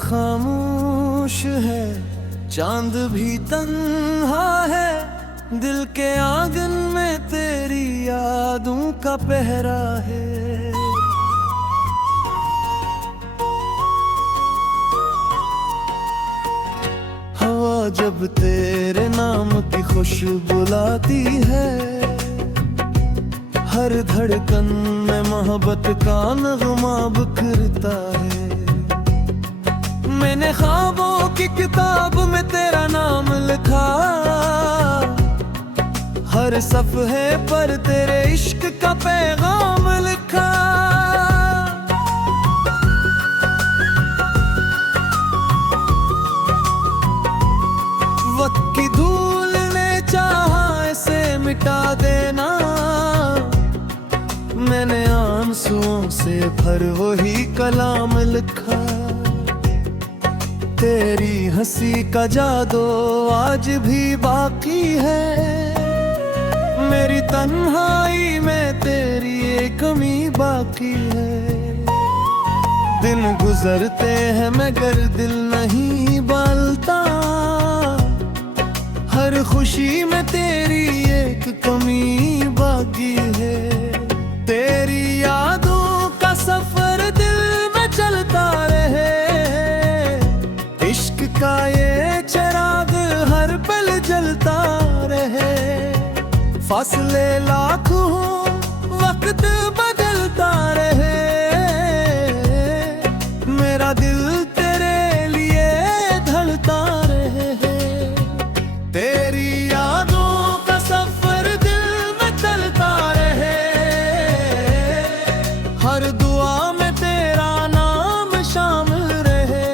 खामोश है, चांद भी तन्हा है, दिल के आंगन में तेरी यादों का पहरा है। हवा जब तेरे नाम की खुशबू लाती है, हर धड़कन में मोहब्बत का नगमा बिखरता है। मैंने ख्वाबों की किताब में तेरा नाम लिखा, हर सफ़हे पर तेरे इश्क का पैगाम लिखा। वक्त की धूल ने चाहा इसे मिटा देना, मैंने आंसुओं से भर वही कलाम लिखा। तेरी हंसी का जादू आज भी बाकी है, मेरी तन्हाई में तेरी एक कमी बाकी है। दिन गुजरते हैं मगर दिल नहीं बदलता, हर खुशी में तेरी एक कमी बाकी है। तेरी यादों का सफर दिल में चलता रहे, इश्क का ये चिराग हर पल जलता रहे। फासले लाख हों वक्त बदलता रहे, मेरा दिल तेरे लिए धड़कता रहे। तेरी यादों का सफर दिल में चलता रहे, हर दुआ में तेरा नाम शामिल रहे।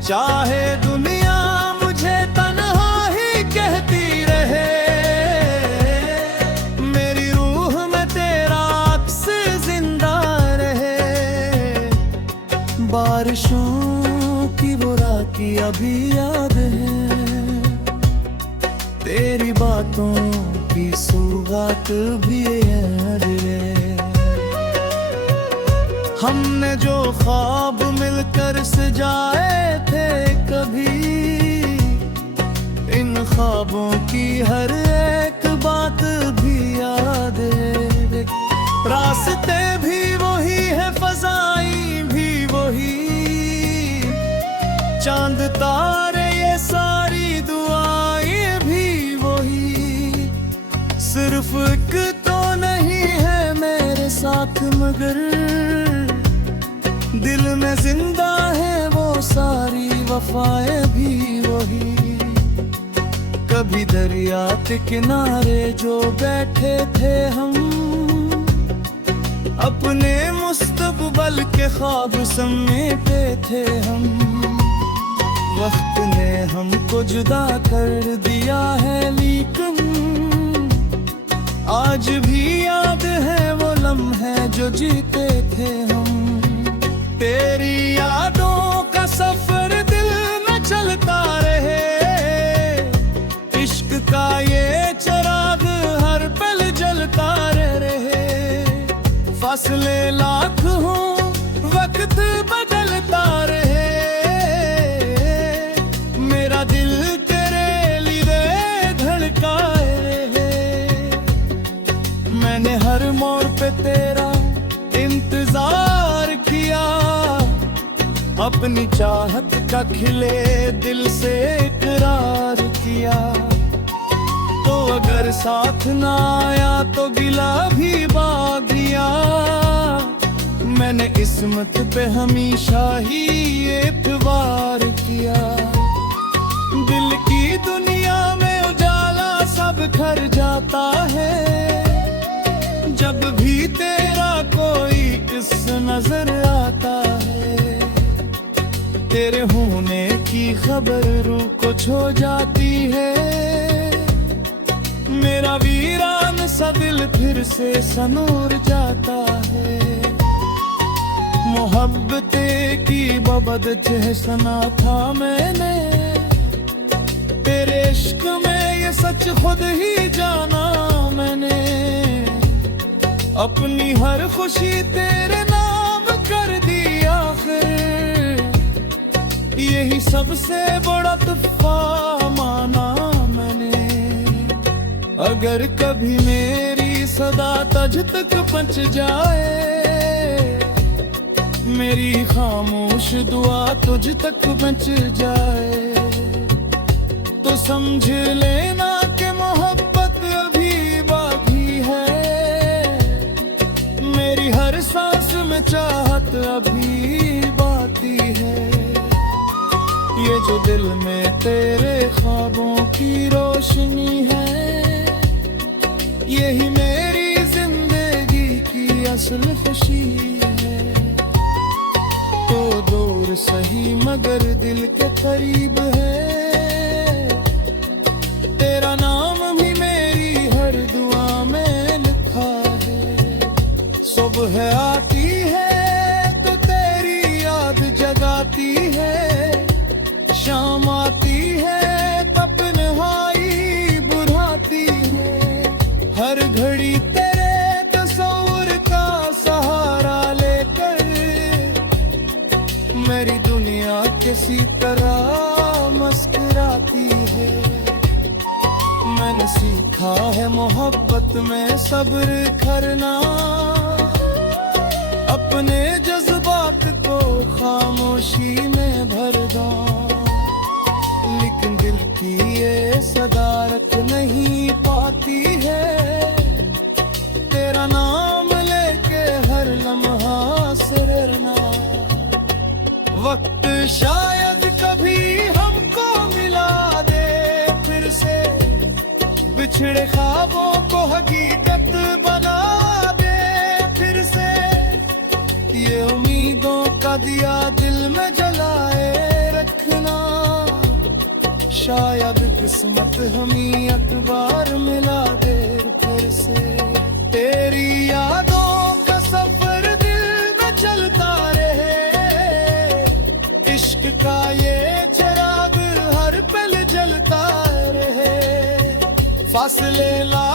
चाहे दुनिया मुझे तन्हा ही कहती रहे, मेरी रूह में तेरा अक्स जिंदा रहे। बारिशों की वो रात की अभी याद है, तेरी बातों की सौगात भी याद है। हमने जो ख्वाब मिलकर सजाए थे कभी, इन ख्वाबों की हर एक बात भी याद है। रास्ते भी वही है, फज़ाई भी वही, चांद तारे ये सारी दुआएं भी वही। सिर्फ एक तो नहीं है मेरे साथ मगर, दिल में जिंदा है वो सारी वफाएं भी वही। कभी दरिया के किनारे जो बैठे थे हम, अपने मुस्तकबिल के ख्वाब समेटे थे हम। वक्त ने हमको जुदा कर दिया है लेकिन, आज भी याद है वो लम्हे जो जीते थे हम। तेरी यादों का सफर दिल में चलता रहे, इश्क का ये चिराग हर पल जलता रहे। फासले लाख हों वक्त बदलता रहे, मेरा दिल तेरे लिए धड़का रहे। मैंने हर मोड़ पे तेरा इंतजार किया, अपनी चाहत का खिले दिल से इकरार किया। तो अगर साथ ना आया तो गिला भी बाग लिया, मैंने किस्मत पे हमेशा ही एतबार किया। दिल की दुनिया में उजाला सब घर जाता है, जब भी तेरा कोई किस नजर आता है। तेरे होने की खबर रूह को छो जाती है, मेरा वीरान सा दिल फिर से सनूर जाता है। मोहब्बते की बबद चहसना था मैंने, तेरे इश्क में ये सच खुद ही जाना मैंने। अपनी हर खुशी तेरे नाम कर दी आखिर, यही सबसे बड़ा तोहफा माना मैंने। अगर कभी मेरी सदा तुझ तक पहुंच जाए, मेरी खामोश दुआ तुझ तक पहुंच जाए, तो समझ लेना कि मोहब्बत अभी बाकी है। मेरी हर सांस में चाहत अभी बाकी है। ये जो दिल में तेरे ख्वाबों की रोशनी है, यही मेरी जिंदगी की असल खुशी है। तो दूर सही मगर दिल के करीब है, तेरा नाम भी मेरी हर दुआ में लिखा है। सुबह आती है तो तेरी याद जगाती है, शाम आती है तब तन्हाई बुझाती है। हर घड़ी तेरे तस्वीर का सहारा लेकर मेरी दुनिया किसी तरह मुस्कुराती है। मैंने सीखा है मोहब्बत में सब्र करना, अपने जज्बात को खामोशी में भर दो। लेकिन दिल की ये सदारत नहीं पाती है, तेरा नाम लेके हर लम्हा सिरना। वक्त शायद कभी हमको मिला दे फिर से, बिछड़े ख्वाबों को हकीकत बना दे फिर से। ये उम्मीदों का दिया दिल में जलाए रखना, शायद किस्मत हमें अखबार मिला दे फिर से। तेरी यादों का सफर दिल में चलता रहे, इश्क का ये चिराग हर पल जलता रहे। फासले ला